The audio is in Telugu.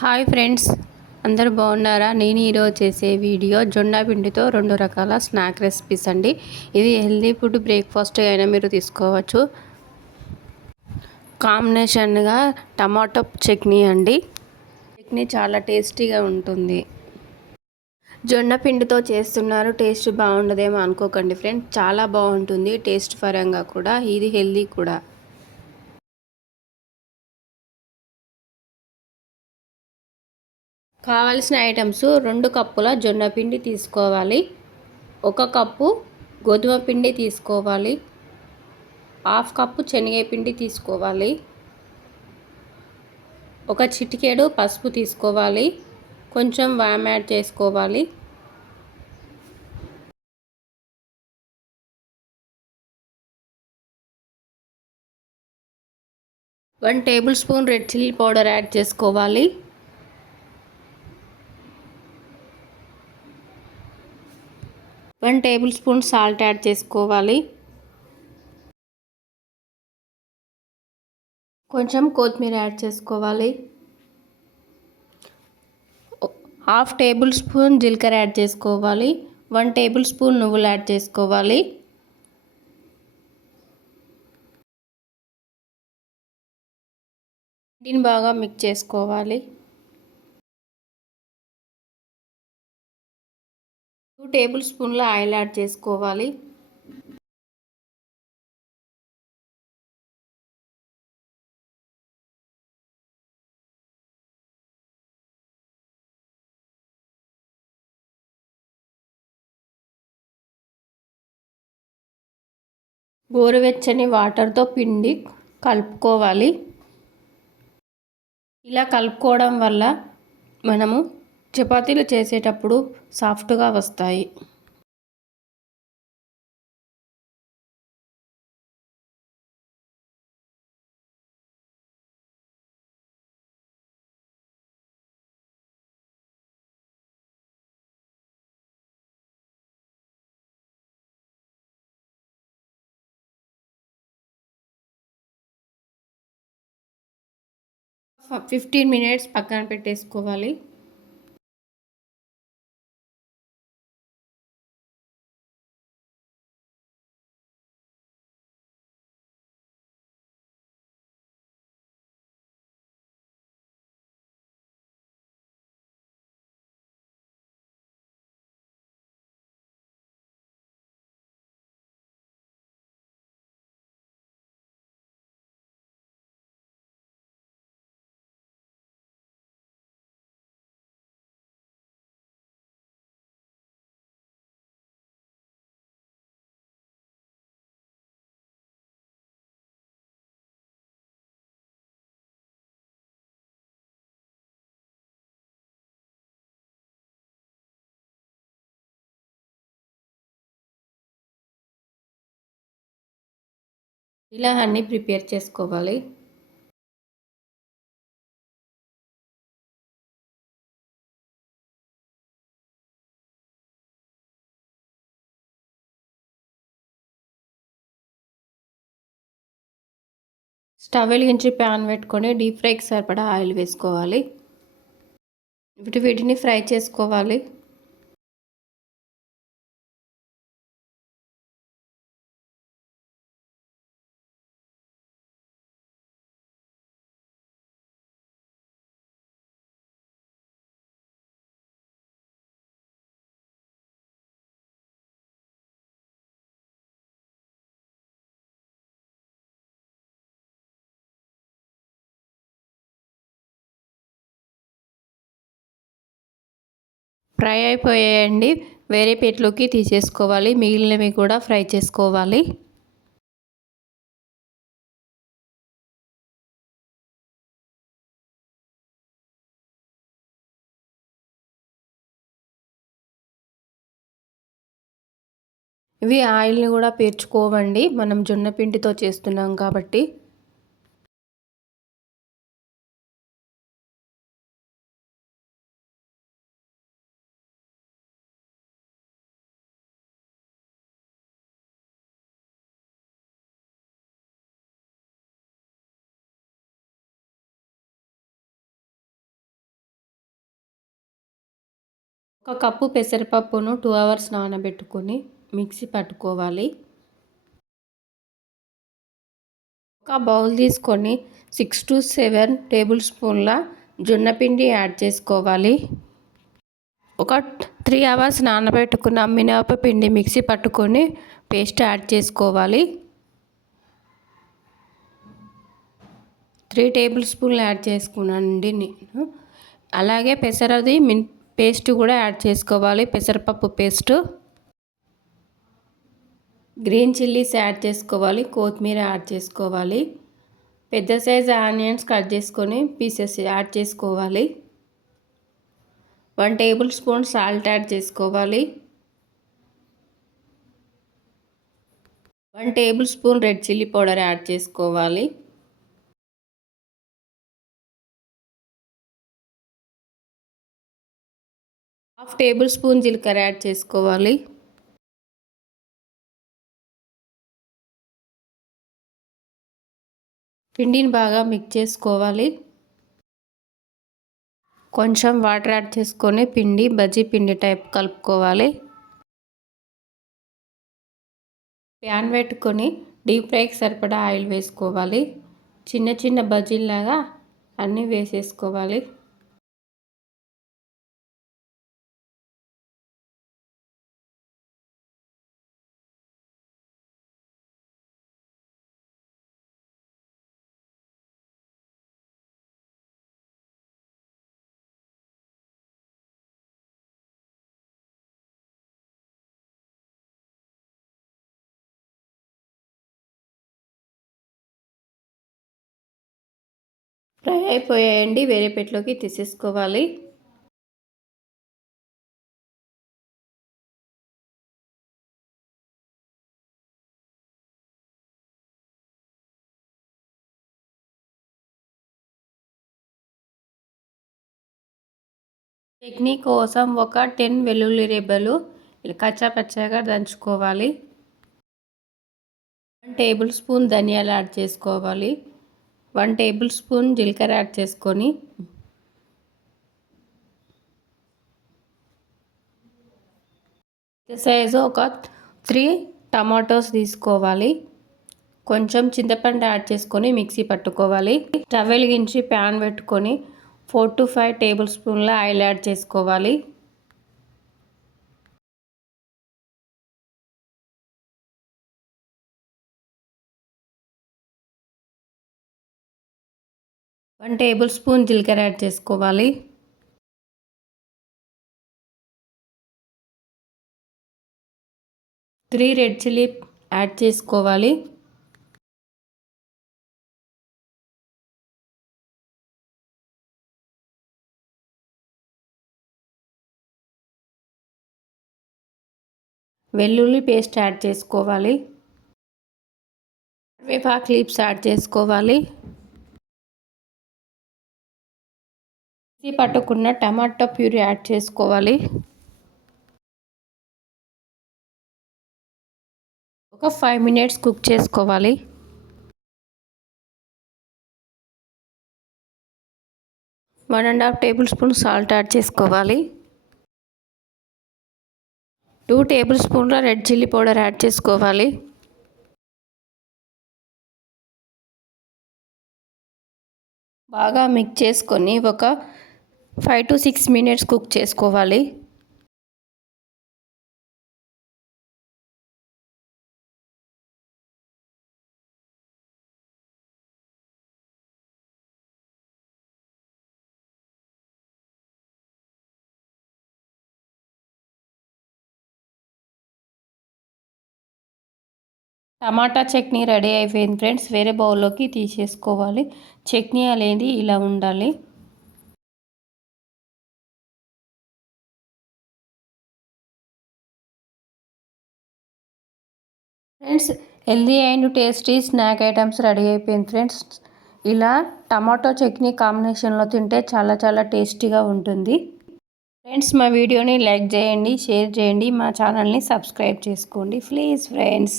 హాయ్ ఫ్రెండ్స్ అందరు బాగున్నారా? నేను ఈరోజు చేసే వీడియో జొండా పిండితో రెండు రకాల స్నాక్ రెసిపీస్ అండి. ఇది హెల్దీ ఫుడ్ బ్రేక్ఫాస్ట్ అయినా మీరు తీసుకోవచ్చు. కాంబినేషన్గా టమాటో చట్నీ అండి. చట్నీ చాలా టేస్టీగా ఉంటుంది. జొన్న పిండితో చేస్తున్నారు టేస్ట్ బాగుండదేమో అనుకోకండి ఫ్రెండ్స్. చాలా బాగుంటుంది టేస్ట్ పరంగా కూడా. ఇది హెల్దీ కూడా. కావలసిన ఐటమ్స్ రెండు కప్పుల జొన్న పిండి తీసుకోవాలి. ఒక కప్పు గోధుమ పిండి తీసుకోవాలి. హాఫ్ కప్పు శనగపిండి తీసుకోవాలి. ఒక చిటికేడు పసుపు తీసుకోవాలి. కొంచెం వామ్ యాడ్ చేసుకోవాలి. One tablespoon red chilli powder add చేసుకోవాలి. One tablespoon salt add చేసుకోవాలి. కొంచెం కొత్తిమీర యాడ్ చేసుకోవాలి. హాఫ్ టేబుల్ స్పూన్ జీలకర్ర యాడ్ చేసుకోవాలి. వన్ టేబుల్ స్పూన్ నువ్వులు యాడ్ చేసుకోవాలి. దీన్ని బాగా మిక్స్ చేసుకోవాలి. టేబుల్ స్పూన్ల ఆయిల్ యాడ్ చేసుకోవాలి. గోరువెచ్చని వాటర్తో పిండి కలుపుకోవాలి. ఇలా కలుపుకోవడం వల్ల మనము చపాతీలు చేసేటప్పుడు సాఫ్ట్గా వస్తాయి. ఫిఫ్టీన్ మినిట్స్ పక్కన పెట్టేసుకోవాలి. ఇలా అన్నీ ప్రిపేర్ చేసుకోవాలి. స్టవ్ వెలిగించి ప్యాన్ పెట్టుకొని డీప్ ఫ్రైకి సరిపడా ఆయిల్ వేసుకోవాలి. ఇప్పుడు వీటిని ఫ్రై చేసుకోవాలి. ఫ్రై అయిపోయాయండి. వేరే ప్లేట్లోకి తీసేసుకోవాలి. మిగిలినవి కూడా ఫ్రై చేసుకోవాలి. ఇవి ఆయిల్ని కూడా పేర్చుకోవండి. మనం జొన్న పిండితో చేస్తున్నాం కాబట్టి. ఒక కప్పు పెసరపప్పును టూ అవర్స్ నానబెట్టుకొని మిక్సీ పట్టుకోవాలి. ఒక బౌల్ తీసుకొని సిక్స్ టు సెవెన్ టేబుల్ స్పూన్ల జొన్నపిండి యాడ్ చేసుకోవాలి. ఒక త్రీ అవర్స్ నానబెట్టుకున్న మినప పిండి మిక్సీ పట్టుకొని పేస్ట్ యాడ్ చేసుకోవాలి. త్రీ టేబుల్ స్పూన్లు యాడ్ చేసుకున్నానండి నేను. అలాగే పెసరది మిన్ పేస్ట్ కూడా యాడ్ చేసుకోవాలి. పెసరపప్పు పేస్ట్. గ్రీన్ చిల్లీస్ యాడ్ చేసుకోవాలి. కొత్తిమీర యాడ్ చేసుకోవాలి. పెద్ద సైజ్ ఆనియన్స్ కట్ చేసుకొని పీసెస్ యాడ్ చేసుకోవాలి. One tablespoon salt add చేసుకోవాలి. One tablespoon red chilli powder add చేసుకోవాలి. హాఫ్ టేబుల్ స్పూన్ జీలకర్ర యాడ్ చేసుకోవాలి. పిండిని బాగా మిక్స్ చేసుకోవాలి. కొంచెం వాటర్ యాడ్ చేసుకొని పిండి బజ్జీ పిండి టైప్ కలుపుకోవాలి. ప్యాన్ పెట్టుకొని డీప్ ఫ్రైకి సరిపడా ఆయిల్ వేసుకోవాలి. చిన్న చిన్న బజ్జీలాగా అన్నీ వేసేసుకోవాలి. ఫ్రై అయిపోయాయండి వేరే పెట్లోకి తీసేసుకోవాలి. చట్నీ కోసం ఒక టెన్ వెల్లుల్లి రెబ్బలు కచ్చా పచ్చగా దంచుకోవాలి. వన్ టేబుల్ స్పూన్ ధనియాలు యాడ్ చేసుకోవాలి. వన్ టేబుల్ స్పూన్ జీలకర్ర యాడ్ చేసుకొని సైజు ఒక త్రీ టమాటోస్ తీసుకోవాలి. కొంచెం చింతపండు యాడ్ చేసుకొని మిక్సీ పట్టుకోవాలి. స్టవ్ వెలిగించి ప్యాన్ పెట్టుకొని ఫోర్ టు ఫైవ్ టేబుల్ స్పూన్ల ఆయిల్ యాడ్ చేసుకోవాలి. వన్ టేబుల్ స్పూన్ జీలకర్ర యాడ్ చేసుకోవాలి. త్రీ రెడ్ చిల్లీ యాడ్ చేసుకోవాలి. వెల్లుల్లి పేస్ట్ యాడ్ చేసుకోవాలి. కరివేపాకు లీప్స్ యాడ్ చేసుకోవాలి. మిక్సీ పట్టుకున్న టమాటా ప్యూరీ యాడ్ చేసుకోవాలి. ఒక ఫైవ్ మినిట్స్ కుక్ చేసుకోవాలి. One and half tablespoon salt add చేసుకోవాలి. టూ టేబుల్ స్పూన్ల రెడ్ చిల్లీ పౌడర్ యాడ్ చేసుకోవాలి. బాగా మిక్స్ చేసుకొని ఒక five to six minutes cook చేసుకోవాలి. టమాటా చట్నీ రెడీ అయిపోయింది ఫ్రెండ్స్. వేరే బౌల్లోకి తీసేసుకోవాలి. చట్నీ అనేది ఇలా ఉండాలి. Friends healthy and tasty snack items ready అయిపోయింది ఫ్రెండ్స్. ఇలా టమాటో చట్నీ కాంబినేషన్లో తింటే చాలా చాలా టేస్టీగా ఉంటుంది. ఫ్రెండ్స్ మా వీడియోని లైక్ చేయండి షేర్ చేయండి మా ఛానల్ని సబ్స్క్రైబ్ చేసుకోండి. Please friends.